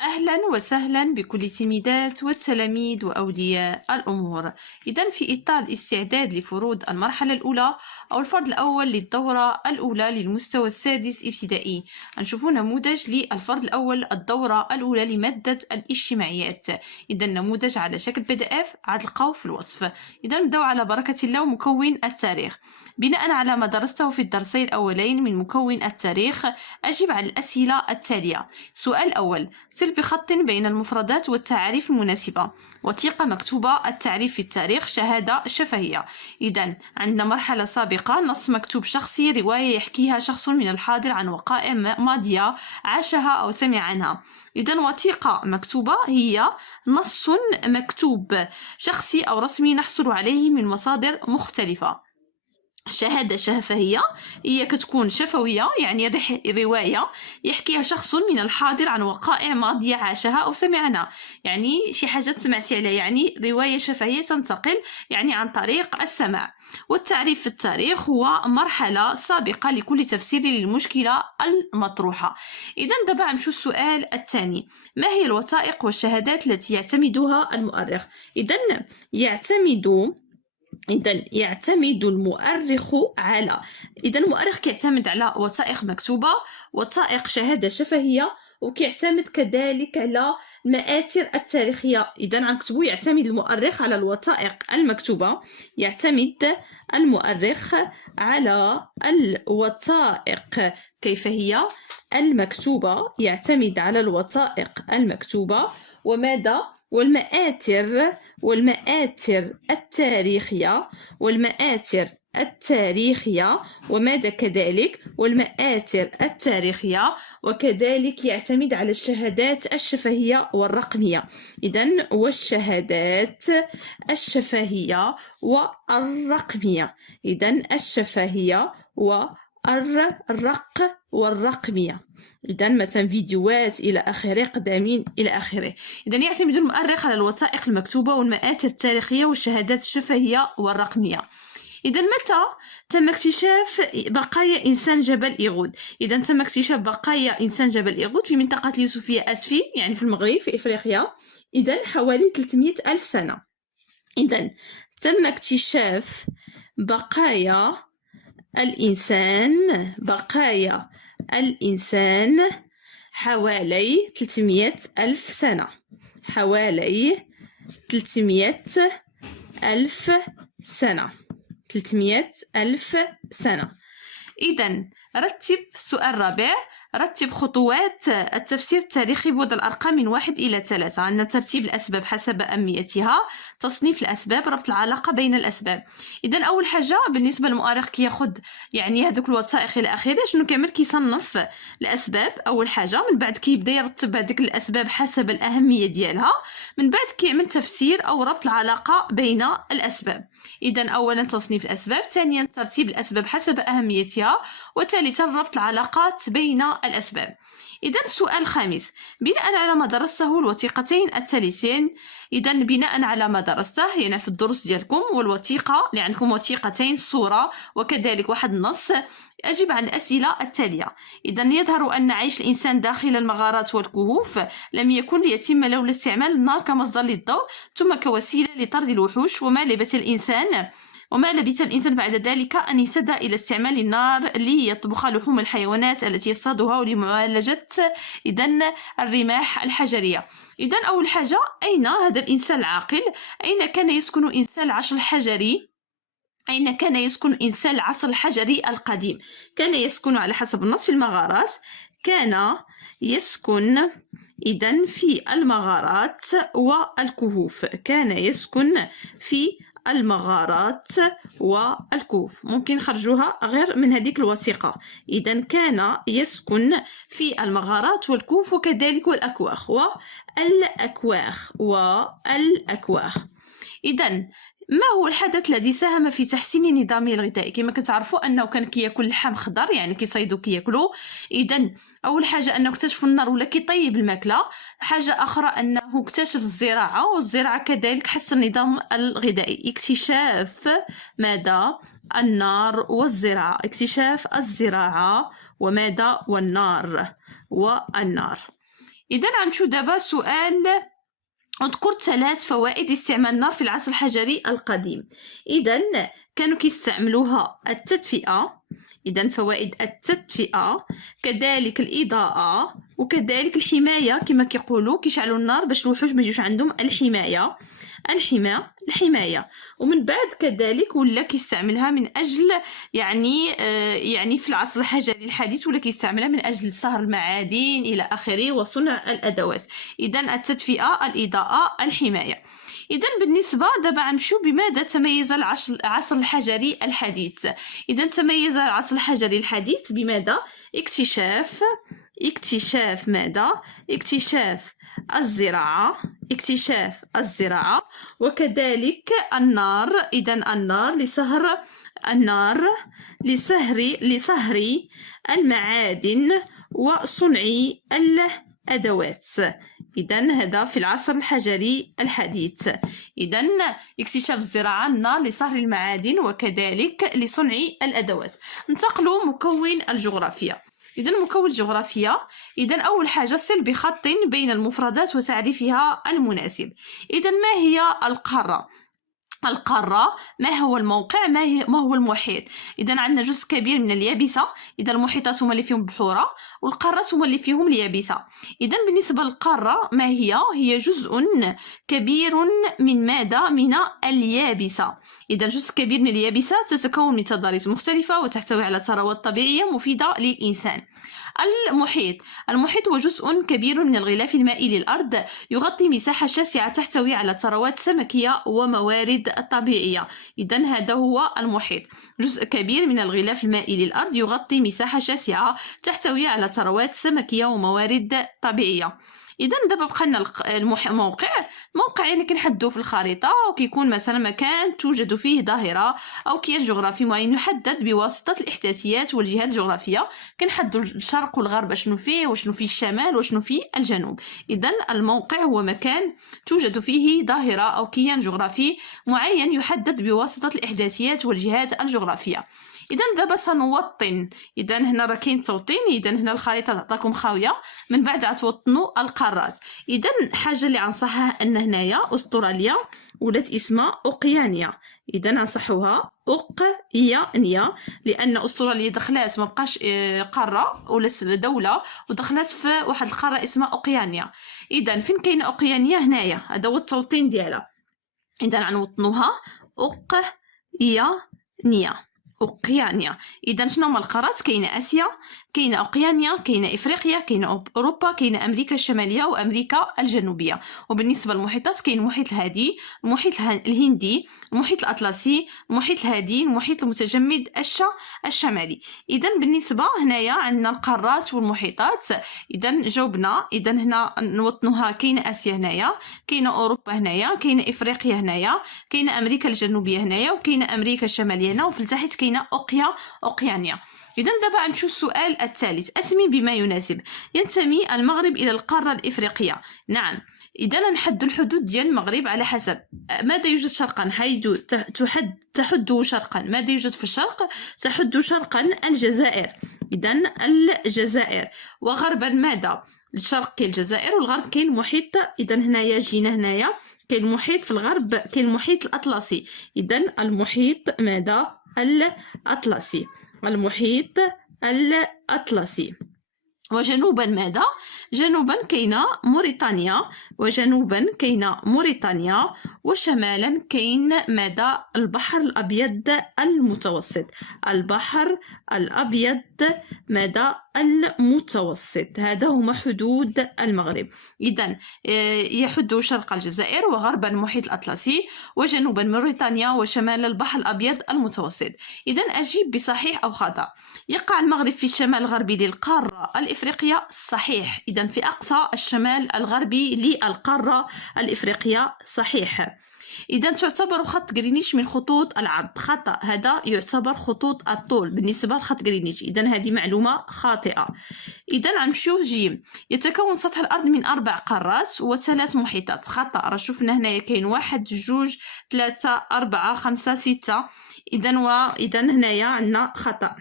أهلا وسهلا بكل التلميذات والتلاميذ وأولياء الأمور. إذن في إطار الاستعداد لفروض المرحلة الأولى أو الفرض الأول للدورة الأولى للمستوى السادس ابتدائي، نشوف نموذج للفرض الأول الدورة الأولى لمادة الاجتماعيات. إذن نموذج على شكل PDF عاد تلقاوه في الوصف. إذن نبداو على بركة الله. مكون التاريخ. بناء على ما درسته في الدرسين الأولين من مكون التاريخ أجب على الأسئلة التالية. سؤال أول: سل بخط بين المفردات والتعاريف المناسبة. وثيقة مكتوبة، التعريف في التاريخ، شهادة شفهية. إذن عندنا مرحلة سابقة: نص مكتوب شخصي، رواية يحكيها شخص من الحاضر عن وقائع ماضية عاشها أو سمع عنها. إذن وثيقة مكتوبة هي نص مكتوب شخصي أو رسمي نحصل عليه من مصادر مختلفة. شهادة شفهية هي كتكون شفوية، يعني رواية يحكيها شخص من الحاضر عن وقائع ماضية عاشها أو سمع عنها، يعني شي حاجة سمعتي عليها، يعني رواية شفهية تنتقل يعني عن طريق السماع. والتعريف في التاريخ هو مرحلة سابقة لكل تفسير للمشكلة المطروحة. إذن دابا نمشيو السؤال الثاني: ما هي الوثائق والشهادات التي يعتمدها المؤرخ؟ إذن يعتمد المؤرخ على المؤرخ كيعتمد على وثائق مكتوبة، وثائق شهادة شفهية، وكيعتمد كذلك على المآثر التاريخية. إذن غنكتبو يعتمد المؤرخ على الوثائق المكتوبة. يعتمد المؤرخ على الوثائق كيف هي المكتوبة. يعتمد على الوثائق المكتوبة. وماذا؟ والمآثر التاريخية. وماذا كذلك؟ والمآثر التاريخية. وكذلك يعتمد على الشهادات الشفهية والرقمية. إذن والشهادات الشفهية والرقمية. إذن الشفهية والرقمية. إذن مثلا فيديوهات إلى آخره، قدامين إلى آخره. إذن يعتمد المؤرخ على الوثائق المكتوبة والمآثر التاريخية والشهادات الشفهية والرقمية. إذن متى تم اكتشاف بقايا إنسان جبل إيغود؟ إذن تم اكتشاف بقايا إنسان جبل إيغود في منطقة اليوسفية أسفي، يعني في المغرب في إفريقيا. إذن حوالي 300 ألف سنة. إذن تم اكتشاف بقايا الإنسان حوالي 300 ألف سنة. حوالي 300 ألف سنة. 300 ألف سنة. إذن رتب سؤال رابع: رتب خطوات التفسير التاريخي بوضع الأرقام من 1 إلى 3. عندنا ترتيب الأسباب حسب أهميتها، تصنيف الأسباب، ربط العلاقة بين الأسباب. إذن أول حاجة بالنسبة للمؤرخ كياخد يعني هذوك الوثائق إلى آخره، شنو كيعمل؟ كيصنف الأسباب أول حاجة، من بعد كيبدا يرتب هذيك الأسباب حسب الأهمية ديالها، من بعد كيعمل تفسير أو ربط العلاقة بين الأسباب. إذن أولا تصنيف الأسباب، ثانيا ترتيب الأسباب حسب أهميتها، وثالثا ربط العلاقات بين الأسباب. إذن السؤال الخامس: بناء على ما درسته الوثيقتين التاليتين. إذن بناء على ما درسته يعني في الدروس ديالكم والوثيقة اللي عندكم وثيقتين، صورة وكذلك واحد النص، أجب عن الأسئلة التالية. إذن يظهر أن عيش الإنسان داخل المغارات والكهوف لم يكن ليتم لولا استعمال النار كمصدر للضوء ثم كوسيلة لطرد الوحوش. وما لبث الإنسان بعد ذلك أن يسد إلى استعمال النار ليطبخ لحوم الحيوانات التي يصطادها ولمعالجة إذن الرماح الحجرية. إذن أول حاجة، أين هذا الإنسان العاقل؟ أين كان يسكن إنسان العصر الحجري؟ أين كان يسكن إنسان العصر الحجري القديم؟ كان يسكن على حسب النص في المغارات. كان يسكن إذن في المغارات والكهوف. كان يسكن في المغارات والكهوف. ممكن نخرجوها غير من هذيك الوثيقة. إذن كان يسكن في المغارات والكهوف وكذلك والأكواخ. إذن ما هو الحدث الذي ساهم في تحسين نظامه الغذائي؟ كما كتعرفوا أنه كان كياكل لحم خضر، يعني كيصيدوا كياكلوا. إذن أول حاجة أنه اكتشف النار ولا كيطيب الماكلة. حاجة أخرى أنه اكتشف الزراعة، والزراعة كذلك حسن النظام الغذائي. اكتشاف ماذا؟ النار والزراعة. اكتشاف الزراعة وماذا؟ والنار. إذا غنمشيو دابا سؤال: اذكر 3 فوائد استعمال النار في العصر الحجري القديم. إذا كانوا كيستعملوها التدفئة، إذا فوائد التدفئة، كذلك الإضاءة، وكذلك الحماية، كما كيقولوا كيشعلوا النار باش الوحوش ما يجوش عندهم الحماية. ومن بعد كذلك ولا كيستعملها من أجل يعني في العصر الحجري الحديث ولا كيستعملها من أجل صهر المعادن إلى آخره وصنع الأدوات. إذا التدفئة، الإضاءة، الحماية. إذا بالنسبة دابا غنمشيو بماذا تميز العصر الحجري الحديث. إذا تميز العصر الحجري الحديث بماذا؟ اكتشاف ماذا؟ اكتشاف الزراعة، وكذلك النار. إذا النار لصهر المعادن وصنع الأدوات. إذا هذا في العصر الحجري الحديث. إذا اكتشاف الزراعة، النار لصهر المعادن وكذلك لصنع الأدوات. ننتقلوا مكون الجغرافيا. إذا مكون الجغرافيا، إذا أول حاجة صل بخط بين المفردات وتعريفها المناسب. إذا ما هي القارة؟ ما هو الموقع؟ ما هو المحيط؟ إذا عندنا جزء كبير من اليابسة. إذا المحيطات هما اللي فيهم بحورة، والقارات هما اللي فيهم اليابسة. إذا بالنسبة للقارة ما هي جزء كبير من ماذا؟ من اليابسة. إذا جزء كبير من اليابسة تتكون من تضاريس مختلفة وتحتوي على ثروات طبيعية مفيدة للإنسان. المحيط هو جزء كبير من الغلاف المائي للأرض، يغطي مساحة شاسعة تحتوي على ثروات سمكية وموارد طبيعية. إذا هذا هو المحيط، جزء كبير من الغلاف المائي للأرض يغطي مساحة شاسعة تحتوي على ثروات سمكية وموارد طبيعية. إذا دابا بقينا موقع يعني كنحددوه في الخريطة، وكيكون مثلا مكان توجد فيه ظاهرة أو كيان جغرافي معين يحدد بواسطة الإحداثيات والجهات الجغرافية. كنحددو الشرق والغرب شنو فيه، وشنو فيه الشمال، وشنو فيه الجنوب. إذا الموقع هو مكان توجد فيه ظاهرة أو كيان جغرافي معين يحدد بواسطة الإحداثيات والجهات الجغرافية. إذا دابا سنوطن. إذا هنا راه كاين توطين. إذا هنا الخريطة تعطاكم خاوية، من بعد غتوطنوا القارات. إذا الحاجة اللي غنصحها أن هنايا أستراليا ولات اسمها أوقيانيا. إذا غنصحوها أوقيانيا، لأن أستراليا دخلات ما بقاش قارة ولات دولة، ودخلات في واحد القارة اسمها أوقيانيا. إذا فين كاينة أوقيانيا؟ هنايا، هذا هو التوطين ديالها. إذا غنوطنوها أوقيانيا. إذا شنو هما القارات؟ كاينه آسيا، كاينه أوقيانيا، كاينه إفريقيا، كاينه أوروبا، كاينه أمريكا الشمالية وأمريكا الجنوبية. وبالنسبة للمحيطات كاين المحيط الهادي، المحيط الهندي، المحيط الأطلسي، المحيط الهادي، المحيط المتجمد الشمالي. إذا بالنسبة هنايا عندنا القارات والمحيطات. إذا جاوبنا. إذا هنا نوطنوها، كاينه آسيا هنايا، كاينه أوروبا هنايا، كاينه إفريقيا هنايا، كاينه أمريكا الجنوبية هنايا، وكاينه أمريكا الشمالية هنا، وفي التحت كاينه أوقيانيا. إذا دابا غنمشيو السؤال الثالث: أسمي بما يناسب. ينتمي المغرب إلى القارة الإفريقية. نعم. إذا نحدد الحدود ديال المغرب على حسب ماذا يوجد شرقا، حيث تحده شرقا. ماذا يوجد في الشرق؟ تحد شرقا الجزائر. إذا الجزائر. وغربا ماذا؟ الشرق كاين الجزائر، والغرب كاين المحيط. إذا هنايا جينا هنايا كاين المحيط في الغرب، كاين المحيط الأطلسي. إذا المحيط ماذا؟ الأطلسي. المحيط الأطلسي. وجنوبا ماذا؟ جنوبا كاينه موريتانيا، وشمالا كاين ماذا؟ البحر الأبيض المتوسط. البحر الأبيض ماذا؟ المتوسط. هذا هما حدود المغرب. إذا يحد شرق الجزائر، وغربا المحيط الأطلسي، وجنوبا موريتانيا، وشمال البحر الأبيض المتوسط. إذا أجيب بصحيح أو خطأ. يقع المغرب في الشمال الغربي للقارة الإفريقية. صحيح. إذا في أقصى الشمال الغربي للقارة الإفريقية. صحيح. إذا تعتبر خط غرينتش من خطوط العرض. خطأ. هذا يعتبر خطوط الطول بالنسبة لخط غرينتش. إذا هذه معلومة خاطئة. إذا غنمشيو جيم. يتكون سطح الأرض من 4 قارات و3 محيطات. خطأ. راه شوفنا هنايا كاين 1 2 3 4 5 6. إذا هنايا عندنا خطأ.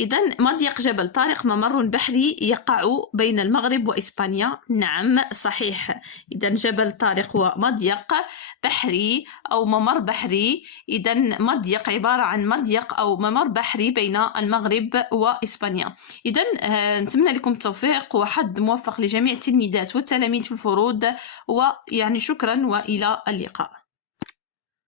إذا مضيق جبل طارق ممر بحري يقع بين المغرب وإسبانيا. نعم صحيح. إذا جبل طارق هو مضيق بحري أو ممر بحري. إذا مضيق عبارة عن مضيق أو ممر بحري بين المغرب وإسبانيا. إذا نتمنى لكم التوفيق وحظ موفق لجميع التلميذات والتلاميذ في الفروض، ويعني شكرا وإلى اللقاء.